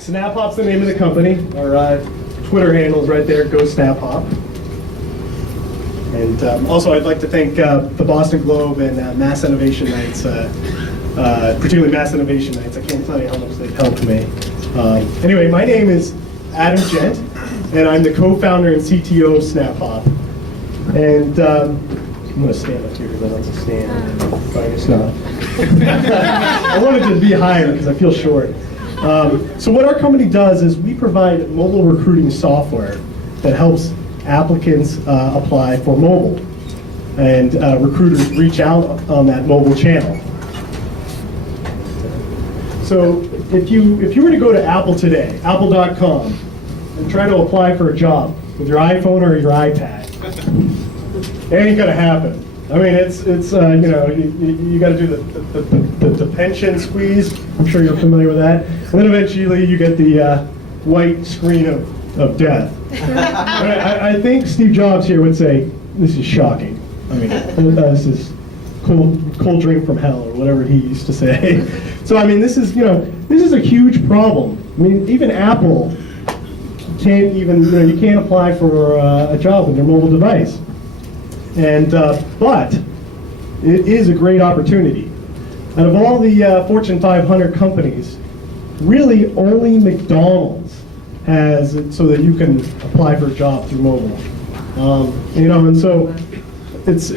SnapHop's the name of the company. Our Twitter handle is right there, Go SnapHop. And also I'd like to thank the Boston Globe and Mass Innovation Nights, particularly Mass Innovation Nights. I can't tell you how much they've helped me. Anyway, my name is Adam Gent, and I'm the co-founder and CTO of SnapHop. And I'm going to stand up here because I like to stand. It's not. I wanted to be higher because I feel short. So what our company does is we provide mobile recruiting software that helps applicants apply for mobile, and recruiters reach out on that mobile channel. So if you were to go to Apple today, apple.com, and try to apply for a job with your iPhone or your iPad, it ain't gonna happen. I mean, it's you know, you got to do the pension squeeze. I'm sure you're familiar with that. And then eventually you get the white screen of death. I think Steve Jobs here would say, this is shocking. I mean, this is cold drink from hell, or whatever he used to say. So I mean, this is a huge problem. I mean, even Apple can't even, you can't apply for a job with your mobile device. And but it is a great opportunity. Out of all the Fortune 500 companies, really only McDonald's has it so that you can apply for a job through mobile. And so it's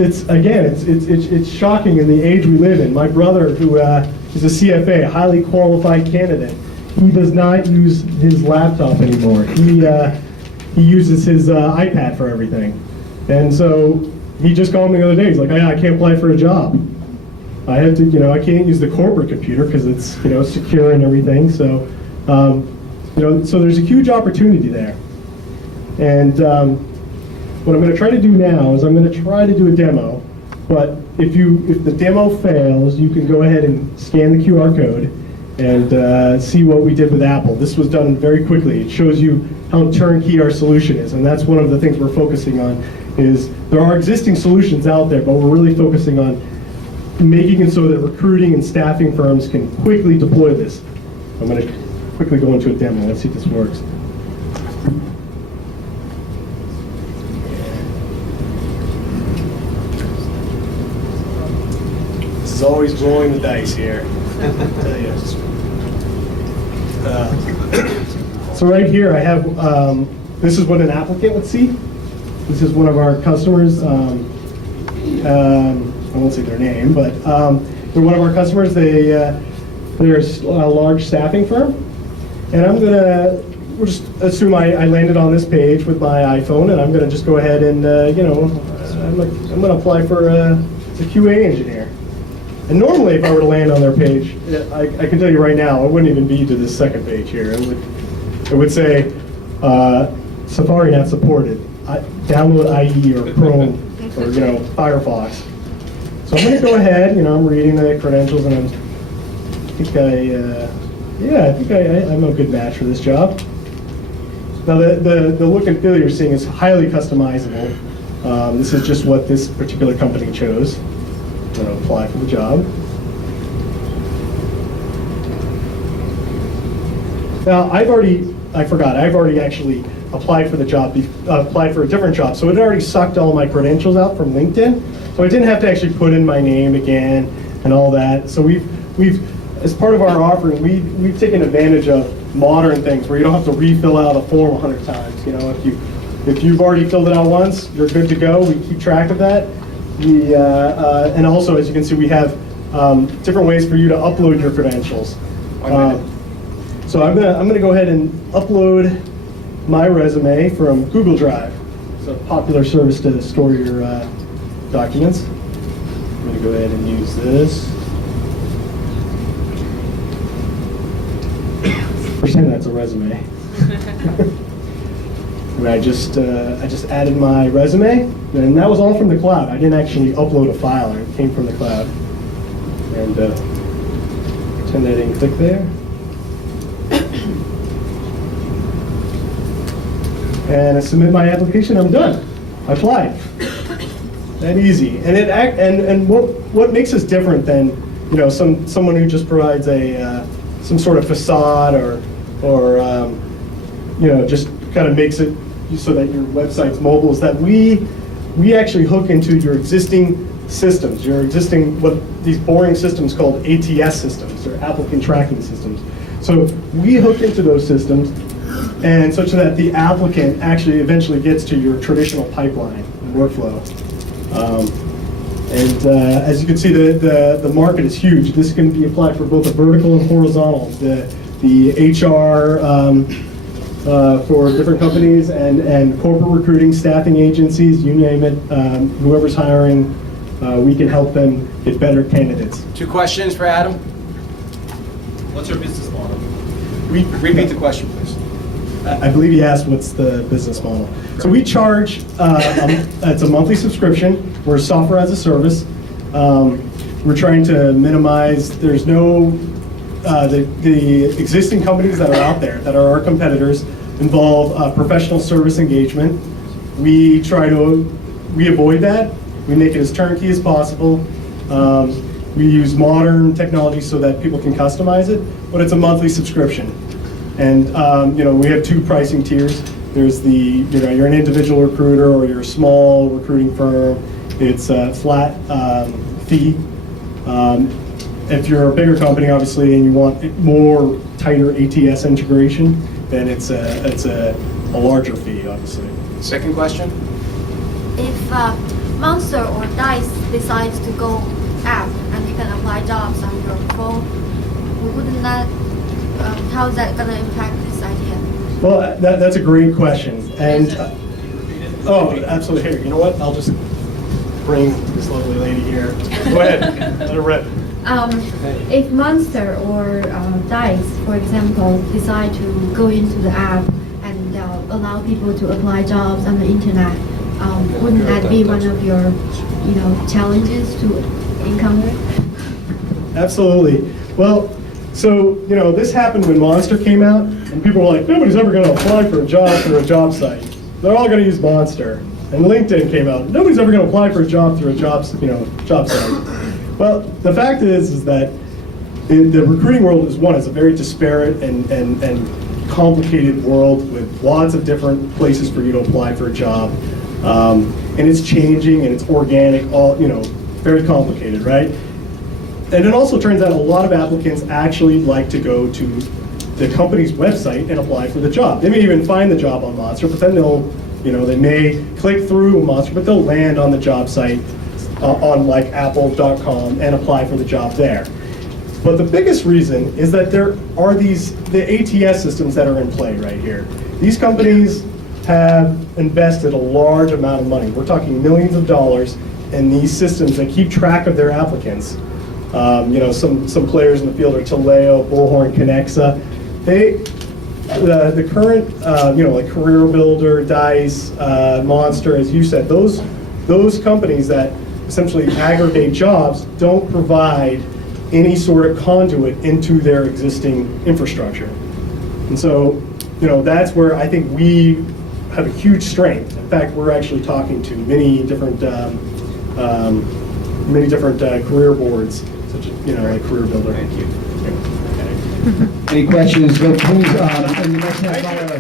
shocking in the age we live in. My brother, who is a CFA, a highly qualified candidate, he does not use his laptop anymore. He uses his iPad for everything, and so. He just called me the other day. He's like, I can't apply for a job. I have to, I can't use the corporate computer because it's, secure and everything. So, so there's a huge opportunity there. And what I'm going to try to do now is I'm going to try to do a demo. But if the demo fails, you can go ahead and scan the QR code and see what we did with Apple. This was done very quickly. It shows you how turnkey our solution is, and that's one of the things we're focusing on. Is there are existing solutions out there, but we're really focusing on making it so that recruiting and staffing firms can quickly deploy this. I'm going to quickly go into a demo. Let's see if this works. This is always rolling the dice here. So right here I have, this is what an applicant would see. This is one of our customers. I won't say their name, but they're one of our customers. They're a large staffing firm, and we'll just assume I landed on this page with my iPhone, and I'm going to just go ahead and I'm going to apply for a QA engineer. And normally, if I were to land on their page, I can tell you right now, it wouldn't even be to this second page here. It would say Safari not supported. Download IE or Chrome or Firefox. So I'm going to go ahead. I'm reading the credentials, and I think I'm a good match for this job. Now the look and feel you're seeing is highly customizable. This is just what this particular company chose. I'm going to apply for the job. Now I've already actually applied for the job, applied for a different job. So it already sucked all my credentials out from LinkedIn. So I didn't have to actually put in my name again and all that. So we've as part of our offering, we've taken advantage of modern things where you don't have to refill out a form 100 times. If you've already filled it out once, you're good to go. We keep track of that. And also, as you can see, we have different ways for you to upload your credentials. So I'm gonna go ahead and upload my resume from Google Drive. It's a popular service to store your documents. I'm going to go ahead and use this. Pretend that's a resume. And I just added my resume, and that was all from the cloud. I didn't actually upload a file. It came from the cloud. And pretend I didn't click there. And I submit my application. I'm done. I applied. That easy. And what makes us different than someone who just provides some sort of facade or or just kind of makes it so that your website's mobile, is that we actually hook into your existing systems, what these boring systems called ATS systems, or applicant tracking systems. So we hook into those systems, and such that the applicant actually eventually gets to your traditional pipeline and workflow. As you can see, the market is huge. This can be applied for both a vertical and horizontal. The HR for different companies and corporate recruiting, staffing agencies, you name it, whoever's hiring, we can help them get better candidates. 2 questions for Adam. What's your business model? Repeat the question, please. I believe he asked what's the business model. So we charge, it's a monthly subscription. We're software as a service. We're trying to minimize, there's no, the existing companies that are out there that are our competitors involve professional service engagement. We avoid that. We make it as turnkey as possible. We use modern technology so that people can customize it, but it's a monthly subscription. And we have 2 pricing tiers. There's you're an individual recruiter or you're a small recruiting firm. It's a flat fee. If you're a bigger company, obviously, and you want more tighter ATS integration, then it's a larger fee, obviously. Second question. If Monster or Dice decides to go app and you can apply jobs on your phone, wouldn't that, how's that going to impact this idea? Well, that's a great question. And oh, absolutely. Here, you know what? I'll just bring this lovely lady here. Go ahead. Let her rip. If Monster or Dice, for example, decide to go into the app and allow people to apply jobs on the internet, wouldn't that be one of your, challenges to encounter? Absolutely. Well, so this happened when Monster came out, and people were like, nobody's ever going to apply for a job through a job site. They're all going to use Monster. And LinkedIn came out. Nobody's ever going to apply for a job through a job site. Well, the fact is that the recruiting world is a very disparate and complicated world with lots of different places for you to apply for a job, and it's changing and it's organic, all very complicated, right? And it also turns out a lot of applicants actually like to go to the company's website and apply for the job. They may even find the job on Monster, but then they may click through Monster, but they'll land on the job site on like apple.com and apply for the job there. But the biggest reason is that there are the ATS systems that are in play right here. These companies have invested a large amount of money. We're talking millions of dollars in these systems that keep track of their applicants. Some players in the field are Taleo, Bullhorn, Connexa. The current, like Career Builder, Dice, Monster, as you said, those companies that essentially aggregate jobs don't provide any sort of conduit into their existing infrastructure. And so, that's where I think we have a huge strength. In fact, we're actually talking to many different career boards, such as, like Career Builder. Thank you. Any questions? Please, in the next half hour,